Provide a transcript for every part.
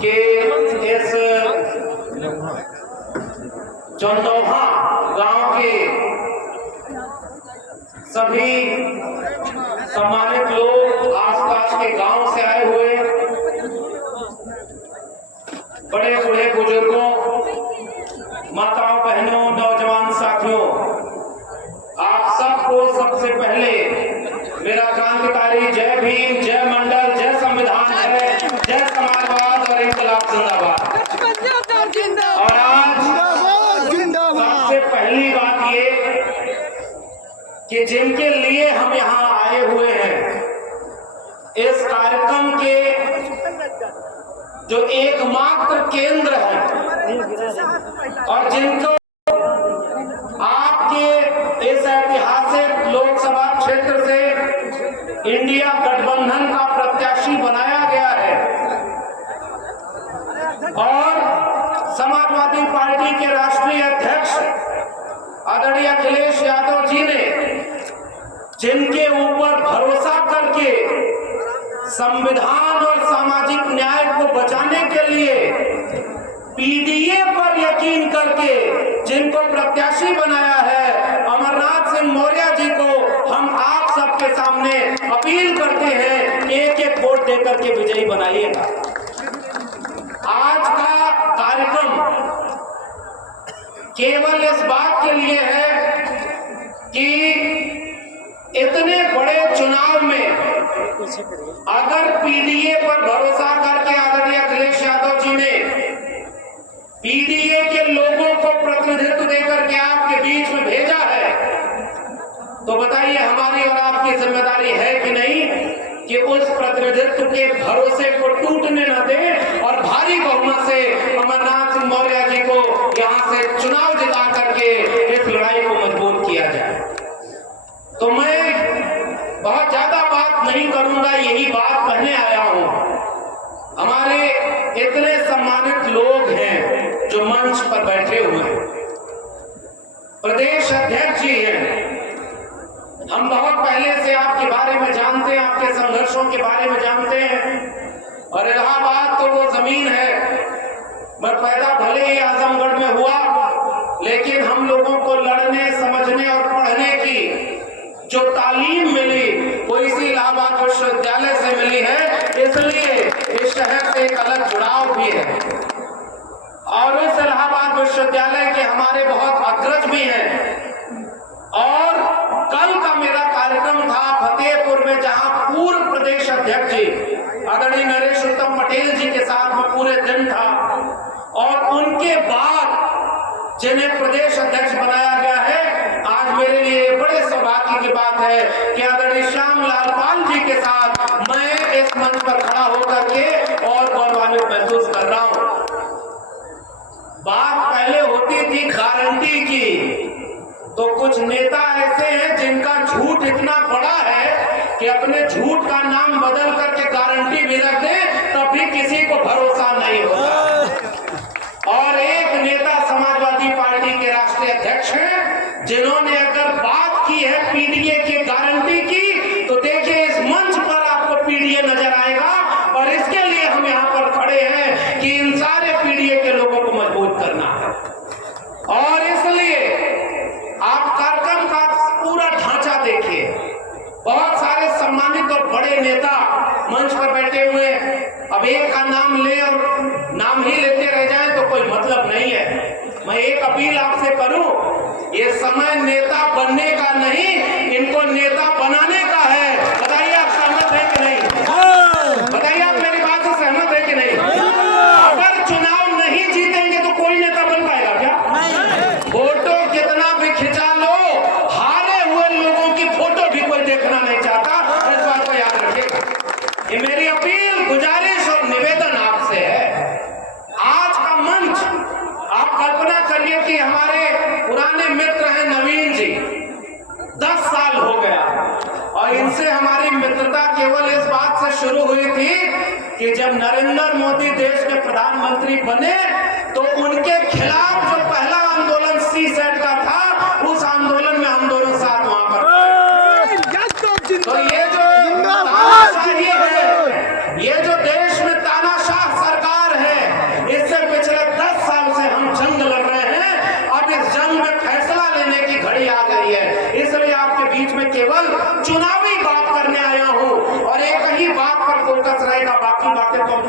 कि इस चंदौहा गांव के सभी सम्मानित लोग, आसपास के गांव से आए हुए बड़े बूढ़े बुजुर्गों, माताओं, बहनों, नौजवान साथियों, आप सबको सबसे पहले मेरा क्रांतिकारी जय भीम, जय मंडल, जय संविधान है, जय समाजवाद और इंकलाब जिंदाबाद। और आज सबसे पहली बात ये कि जिनके लिए हम यहाँ आए हुए हैं, इस कार्यक्रम के जो एकमात्र केंद्र है और जिनको आपके इस ऐतिहासिक लोकसभा क्षेत्र से इंडिया गठबंधन का प्रत्याशी बनाया गया है और समाजवादी पार्टी के राष्ट्रीय अध्यक्ष आदरणीय अखिलेश यादव जी ने जिनके ऊपर भरोसा करके संविधान और सामाजिक न्याय को बचाने के लिए पीडीए पर यकीन करके जिनको प्रत्याशी बनाया है, अमरनाथ सिंह मौर्य जी को हम आप सबके सामने अपील करते हैं, एक एक वोट देकर के विजयी बनाइएगा। आज का कार्यक्रम केवल इस बात के लिए है कि इतने बड़े चुनाव में अगर पीडीए पर भरोसा करके आदरणीय अखिलेश यादव जी ने पीडीए के लोगों को प्रतिनिधित्व देकर के आपके बीच में भेजा है, तो बताइए हमारी और आपकी जिम्मेदारी है कि नहीं कि उस प्रतिनिधित्व के भरोसे को टूटने न दें और भारी बहुमत से अमरनाथ सिंह मौर्य जी को यहां से चुनाव जिता करके इस लड़ाई को मजबूत किया जाए। तो मैं बहुत ज्यादा बात नहीं करूंगा, यही बात कहने आया हूं। हमारे इतने सम्मानित लोग हैं जो मंच पर बैठे हुए हैं, प्रदेश अध्यक्ष जी हैं, हम बहुत पहले से आपके बारे में जानते हैं, आपके संघर्षों के बारे में जानते हैं। और इलाहाबाद तो वो जमीन है, मैं पैदा भले ही आजमगढ़ में हुआ, लेकिन हम लोगों को लड़ने, समझने और पढ़ने की जो तालीम मिली वो इसी इलाहाबाद विश्वविद्यालय से मिली है, इसलिए इस शहर से एक अलग जुड़ाव भी है। और इस इलाहाबाद विश्वविद्यालय के हमारे बहुत अग्रज भी हैं। और कल का मेरा कार्यक्रम था फतेहपुर में, जहां पूर्व प्रदेश अध्यक्ष जी आदरणीय नरेश उत्तम पटेल जी के साथ में पूरे दिन था। और उनके बाद जिन्हें प्रदेश अध्यक्ष बनाया गया है, आज मेरे लिए बड़े सौभाग्य की बात है कि आदरणीय श्याम लाल पाल जी के साथ मैं इस मंच पर खड़ा होकर के और गौरवान्वित महसूस कर रहा हूं। बात पहले होती थी गारंटी की, तो कुछ नेता ऐसे हैं जिनका झूठ इतना बड़ा है कि अपने झूठ का नाम बदल करके गारंटी भी रख दे, तब भी किसी को भरोसा नहीं होता। और एक नेता समाजवादी पार्टी के राष्ट्रीय अध्यक्ष हैं, जिन्होंने अगर बात की है पीडीए की गारंटी की, तो देखिए इस मंच पर आपको पीडीए नजर आएगा। और इसके लिए हम यहाँ पर खड़े हैं कि इन सारे पीडीए के लोगों को मजबूत करना है। और इसलिए आप कार्यक्रम का पूरा ढांचा देखिए, बहुत सारे सम्मानित और बड़े नेता मंच पर बैठे हुए हैं। अब एक का नाम ले और नाम ही लेते रह जाएं तो कोई मतलब नहीं है। मैं एक अपील आपसे करूं, ये समय नेता बनने का नहीं, इनको नेता बनाने का है। बताइए आप सहमत है कि नहीं? बताइए आप मेरी बात से सहमत है कि नहीं? अगर चुनाव नहीं जीतेंगे तो कोई नेता बन पाएगा क्या? फोटो कितना भी खिंचा लो, हारे हुए लोगों की फोटो भी कोई देखना नहीं चाहता। इस बात को याद रखिएगा। ये मेरी अपील, गुजारिश और निवेदन आपसे है। आज का मंच, आप कल्पना करिए कि हमारे पुराने मित्र हैं नवीन जी, 10 साल हो गया और इनसे हमारी मित्रता केवल इस बात से शुरू हुई थी कि जब नरेंद्र मोदी देश के प्रधानमंत्री बने तो उनके खिलाफ जो पहला आंदोलन सीसेट का था, उस आंदोलन में हम दोनों साथ वहां पर। तो ये जो तानाशाही है, ये जो देश में तानाशाह सरकार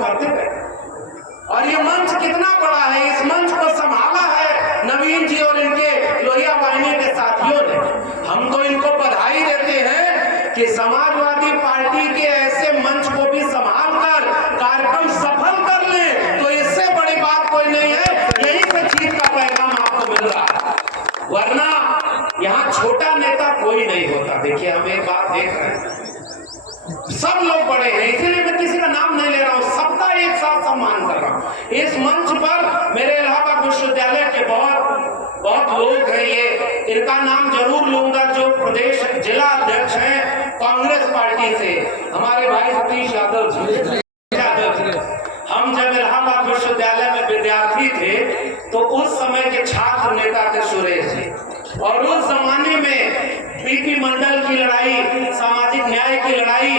करते रहे। और ये मंच कितना बड़ा है, इस मंच को संभाला है नवीन जी और इनके लोहिया वाहिनी के साथियों ने। हम तो इनको बधाई देते हैं कि समाजवादी पार्टी के ऐसे मंच को भी संभाल कर कार्यक्रम सफल कर ले, तो इससे बड़ी बात कोई नहीं है। यही से जीत का पैगाम आपको मिल रहा है, वरना यहाँ छोटा नेता कोई नहीं होता। देखिए हम एक बात देख रहे हैं, सब लोग बड़े हैं, इसीलिए मैं किसी का नाम नहीं ले रहा हूँ, सबका एक साथ सम्मान कर रहा हूँ। इस मंच पर मेरे इलाहाबाद विश्वविद्यालय के बहुत लोग हैं, ये इनका नाम जरूर लूंगा, जो प्रदेश जिला अध्यक्ष हैं कांग्रेस पार्टी से, हमारे भाई सतीश यादव जी। हम जब इलाहाबाद विश्वविद्यालय में विद्यार्थी थे तो उस समय के छात्र नेता थे सुरेश जी, और उस जमाने में पीपी मंडल की लड़ाई, सामाजिक न्याय की लड़ाई,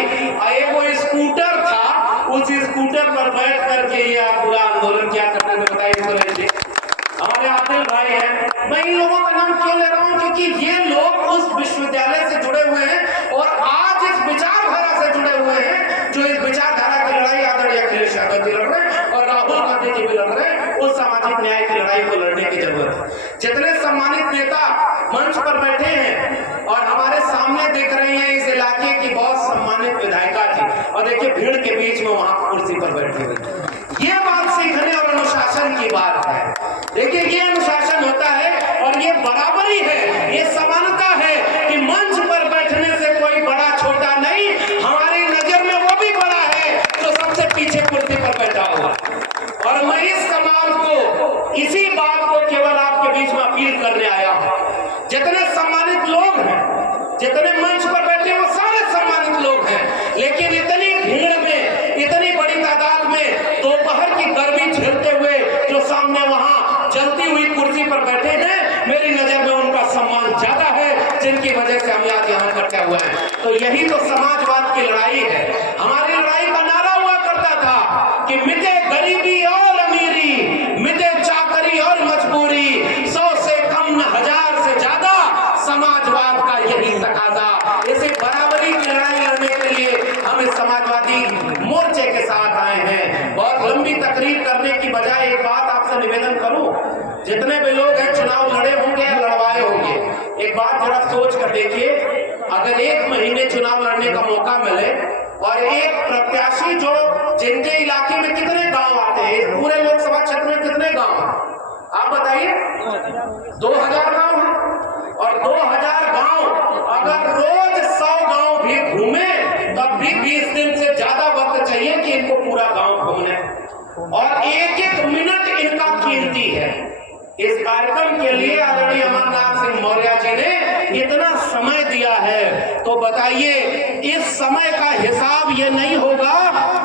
एक वो स्कूटर था, उस स्कूटर पर बैठ करके ये आप पूरा आंदोलन क्या करते थे बताइए सुरेश जी। हमारे आदिल भाई हैं, मैं इन लोगों का नाम क्यों ले रहा हूँ, क्योंकि ये लोग उस विश्वविद्यालय से जुड़े हुए हैं और आज इस विचारधारा से जुड़े हुए हैं, जो इस विचारधारा की लड़ाई आदरणीय अखिलेश यादव जी लड़ रहे हैं और राहुल गांधी जी भी लड़ रहे हैं। उस सामाजिक न्याय की लड़ाई को लड़ने की जरूरत है। जितने सम्मानित नेता मंच पर बैठे हैं और हमारे सामने देख रहे हैं इस इलाके की बहुत सम्मानित विधायिका जी, और देखिए भीड़ के बीच में वहां कुर्सी पर बैठे हुए, ये बात सीखने और अनुशासन की बात है। देखिए ये अनुशासन होता है और ये बराबरी है, ये समानता है कि मंच पर बैठने से कोई बड़ा छोटा नहीं, हमारी नजर में वो भी बड़ा है जो सबसे पीछे कुर्सी पर बैठा हुआ। और मैं इस समाज को, इसी बात को केवल आपके बीच में अपील करने आया हूं। जितने सम्मानित लोग हैं, जितने मंच पर बैठे हैं, वो सारे सम्मानित लोग हैं, लेकिन इतनी भीड़ में, इतनी बड़ी तादाद में दोपहर की गर्मी झेलते हुए जो सामने वहां जलती हुई कुर्सी पर बैठे हैं, मेरी नजर में उनका सम्मान ज्यादा है, जिनकी वजह से हम आज यहाँ इकट्ठे हुए हैं। तो यही तो समाजवाद की लड़ाई है। हमारी लड़ाई का नारा हुआ करता था कि मिटे गरीबी और अमीरी, मिटे चाकरी और मजबूरी, 100 से कम न 1000 से ज्यादा, समाजवाद का यही तकाजा। इसे बराबरी की लड़ाई लड़ने के लिए हम इस समाजवादी मोर्चे के साथ आए हैं। बहुत लंबी तकरीर करने की बजाय एक बात आपसे निवेदन करूं, जितने भी लोग हैं चुनाव लड़े होंगे या लड़वाए होंगे, एक बात जरा सोच कर देखिए, अगर 1 महीने चुनाव लड़ने का मौका मिले और एक प्रत्याशी जो, जिनके इलाके में कितने गांव आते हैं, पूरे लोकसभा क्षेत्र में कितने गांव आप बताइए, 2000 गांव है, और 2000 गांव अगर रोज 100 गांव भी घूमे तब भी 20 दिन से ज्यादा वक्त चाहिए कि इनको पूरा गांव घूमने, और एक एक मिनट इनका कीमती है। इस कार्यक्रम के लिए आदरणीय अमरनाथ सिंह मौर्य जी ने इतना समय दिया है, तो बताइए इस समय का हिसाब ये नहीं होगा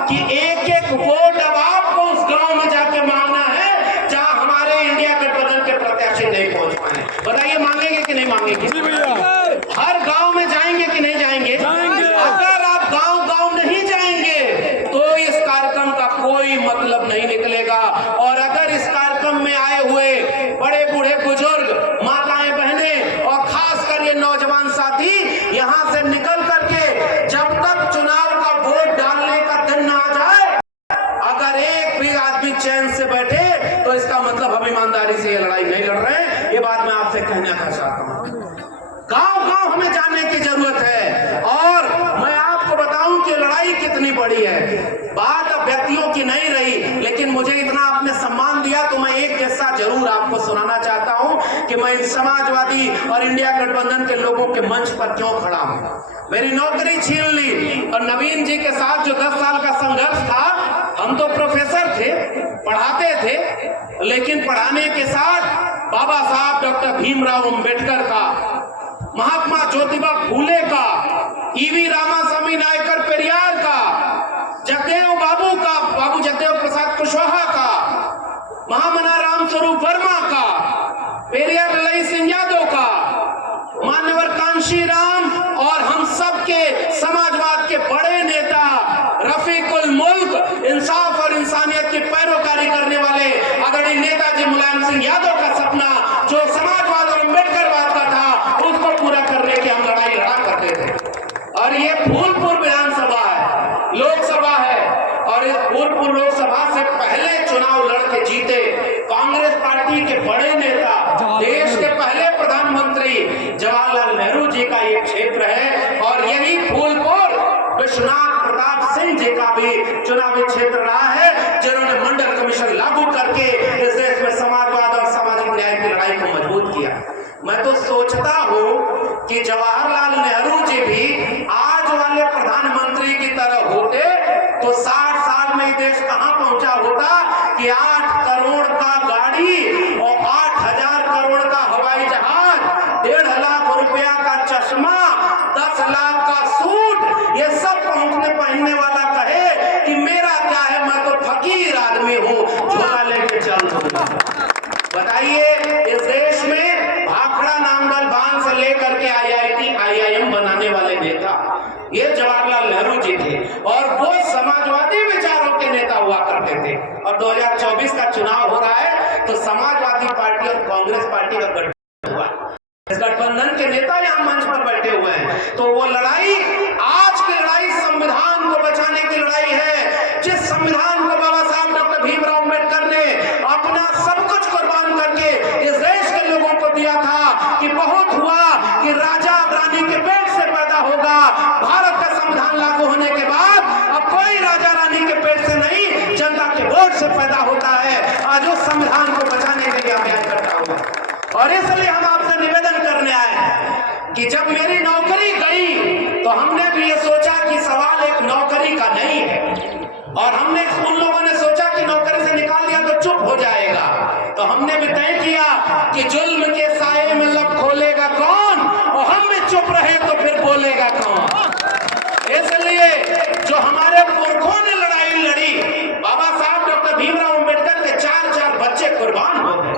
कि एक एक वोट अब आपको उस गांव में जाके मांगना है जहां हमारे इंडिया गठबंधन के प्रत्याशी नहीं पहुंच पाए। बताइए मांगेंगे कि नहीं मांगेंगे? हर गांव में जाएंगे कि नहीं जाएंगे? अगर आप गांव गांव नहीं जाएंगे तो इस कार्यक्रम का कोई मतलब नहीं निकलेगा। और अगर इस कार्यक्रम में आए हुए बड़े बूढ़े बुजुर्ग, माताएं बहनें और खासकर ये नौजवान साथी यहां से निकल करके जब तक चुनाव का वोट डालने का दिन ना आ जाए, अगर एक भी आदमी चैन से बैठे तो इसका मतलब हम ईमानदारी से ये लड़ाई नहीं लड़ रहे हैं। ये बात मैं आपसे कहना चाहता हूं। गांव गांव हमें जानने की जरूरत है, और मैं आपको बताऊं कि लड़ाई कितनी बड़ी है। बात अब व्यक्तियों की नहीं रही, लेकिन मुझे इतना आपने सम्मान दिया तो मैं एक किस्सा जरूर आपको सुनाना चाहता हूं कि मैं समाजवादी और इंडिया गठबंधन के लोगों के मंच पर क्यों खड़ा हूं। मेरी नौकरी छीन ली, और नवीन जी के साथ जो 10 साल का संघर्ष था, हम तो प्रोफेसर थे, पढ़ाते थे, लेकिन पढ़ाने के साथ बाबा साहब डॉक्टर भीमराव अंबेडकर का, महात्मा ज्योतिबा फूले का, ईवी रामास्वामी नायकर पेरियार का, जगदेव बाबू का, बाबू जगदेव प्रसाद कुशवाहा का, महामना राम स्वरूप वर्मा का, पेरियार लई सिंह यादव का, मान्यवर कांशी राम, और हम सब के समाजवाद के बड़े नेता रफीकुल मुल्क, इंसाफ और इंसानियत की पैरोकारी करने वाले आदरणीय नेताजी मुलायम सिंह यादव का सपना जो समाजवाद और अम्बेडकरवाद का था, उसको पूरा करने की हम लड़ाई लड़ा करते थे। और ये फूलपुर विधानसभा है, लोकसभा है, और इस फूलपुर लोकसभा होता कि 8 करोड़ का गाड़ी और 8,000 करोड़ का हवाई जहाज, 1.5 लाख रुपया का चश्मा, 10 लाख का सूट, ये सब पहनने वाला कहे कि मेरा क्या है, मैं तो फकीर आदमी हूँ, झोला लेके चल दूंगा। बताइए, इस देश में भाखड़ा नामदल बांध से लेकर के IIT IIM बनाने वाले नेता ये जवाहरलाल नेहरू जी थे और वो समाजवादी विचारों के नेता हुआ करते थे। और 2024 का चुनाव हो रहा है तो समाजवादी पार्टी और कांग्रेस पार्टी का गठबंधन हुआ है। इस गठबंधन के नेता यहाँ मंच पर बैठे हुए हैं। तो वो लड़ाई, आज की लड़ाई संविधान को बचाने की लड़ाई है। जिस संविधान को बाबा साहब डॉक्टर भीमराव अम्बेडकर ने अपना सब कुछ कुर्बान करके इस देश के लोगों को दिया था कि बहुत हुआ कि राजा रानी के पेट से पैदा होगा। भारत का संविधान लागू होने के बाद अब कोई राजा रानी के पेट से नहीं, जनता के वोट से पैदा होता है। आज उस संविधान को बचाने के लिए अभियान करता हुआ, और इसलिए हम आपसे निवेदन करने आए हैं कि जब मेरी नौकरी गई तो हमने भी ये सोचा कि सवाल एक नौकरी का नहीं है, और हमने उन लोगों ने सोचा कि नौकरी से निकाल दिया तो चुप हो जाएगा। तो हमने भी तय किया कि जुल्म के साये में लब खोलेगा कौन, और हम भी चुप रहे तो फिर बोलेगा कौन। इसलिए जो हमारे पुरखों ने लड़ाई लड़ी, बाबा साहब डॉक्टर भीमराव अम्बेडकर के 4 बच्चे कुर्बान हो गए।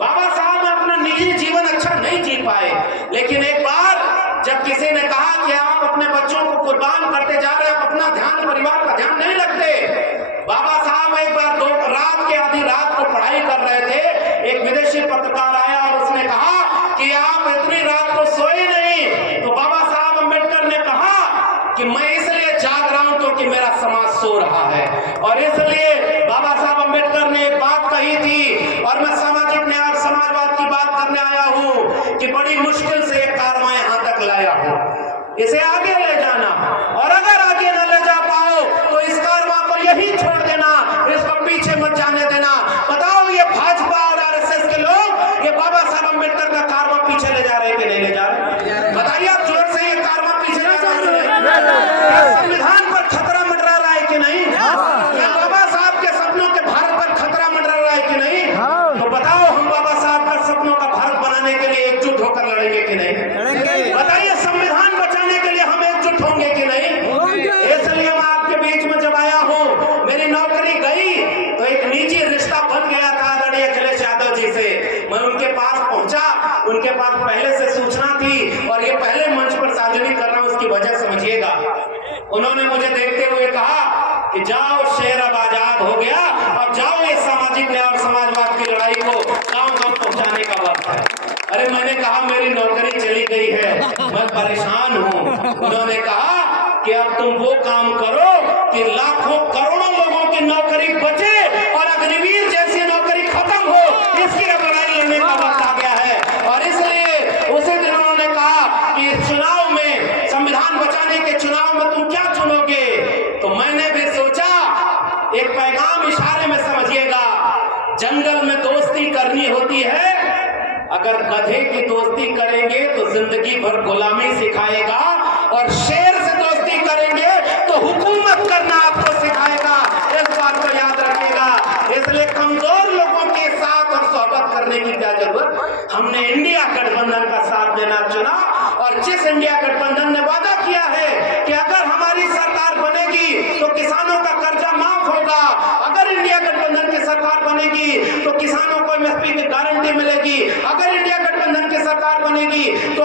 बाबा साहब अपना निजी जीवन अच्छा नहीं जी पाए, लेकिन एक बार जब किसी ने कहा कि आप अपने बच्चों को कुर्बान करते जा रहे हैं, अपना ध्यान, परिवार का ध्यान नहीं रखते। बाबा साहब एक बार रात के आधी रात को पढ़ाई कर रहे थे, एक विदेशी पत्रकार आया और उसने कहा कि आप इतनी रात को सोए नहीं। तो बाबा साहब अम्बेडकर ने कहा कि मैं इसलिए जाग रहा हूं क्योंकि मेरा समाज सो रहा है। और इसलिए बाबा साहब अम्बेडकर ने एक बात कही थी, और मैं सामाजिक न्याय और समाजवाद की बात करने आया हूं कि बड़ी मुश्किल से एक कारवां यहां तक लाया हूं, इसे आगे ले जाना, और अगर आगे न ले जा पाओ तो इस कारवां को यही छोड़ देना, इसको पीछे मत जाने देना। बताओ, ये भाजपा और RSS के लोग ये बाबा साहब अम्बेडकर का कारवां पीछे ले जा रहे हैं कि नहीं ले जा रहे? बताइए आप जोर से, ये कारवां पीछे ले जा रहे हैं? संविधान पर खतरा मंडरा रहा है कि नहीं? क्या बाबा साहब के सपनों के भारत पर खतरा मंडरा रहा है कि नहीं? तो बताओ, हम बाबा साहब का सपनों का भारत बनाने के लिए एकजुट होकर लड़ेंगे कि नहीं? बताइए, संविधान बचाने के लिए हम एकजुट होंगे कि नहीं? इसलिए मैं आपके बीच में जब आया हूं, मेरी नौकरी गई तो एक निजी रिश्ता बन गया था आदरणीय अखिलेश यादव जी से। मैं उनके पास पहुंचा, उनके पास पहले से सूचना थी, और ये पहले मंच पर सार्वजनिक कर रहा हूं, उसकी वजह समझिएगा। उन्होंने मुझे देखते हुए कहा कि जाओ शेर, अब आजाद हो गया, अब जाओ ये सामाजिक न्याय और समाजवाद की लड़ाई को गांव-गांव पहुंचाने का वक्त है। अरे मैंने कहा, मेरी नौकरी चली गई है, मैं परेशान हूं। उन्होंने कहा कि अब तुम वो काम करो कि लाखों करोड़ों लोगों की नौकरी बचे और अग्निवीर जैसी नौकरी खत्म हो, इसकी अब लड़ाई लड़ने का वक्त आ गया है। और इसलिए उसी दिन उन्होंने कहा कि इस चुनाव में, संविधान बचाने के चुनाव में तुम क्या चुनोगे? तो मैंने भी सोचा, एक पैगाम इशारे में समझिएगा, जंगल में दोस्ती करनी होती है, अगर गधे की दोस्ती करेंगे तो जिंदगी भर गुलामी सिखाएगा, और शेर से दोस्ती करेंगे तो हुकूमत करना आपको सिखाएगा। इस बात को याद रखिएगा। इसलिए कमजोर लोगों के साथ और सोहबत करने की क्या जरूरत? हमने इंडिया गठबंधन का साथ देना चुना, और जिस इंडिया गठबंधन ने वादा किया है कि अगर हमारी सरकार बनेगी तो किसानों का कर्जा माफ होगा, अगर इंडिया गठबंधन की सरकार बनेगी तो किसानों को MSP की गारंटी मिलेगी, अगर इंडिया गठबंधन की सरकार बनेगी तो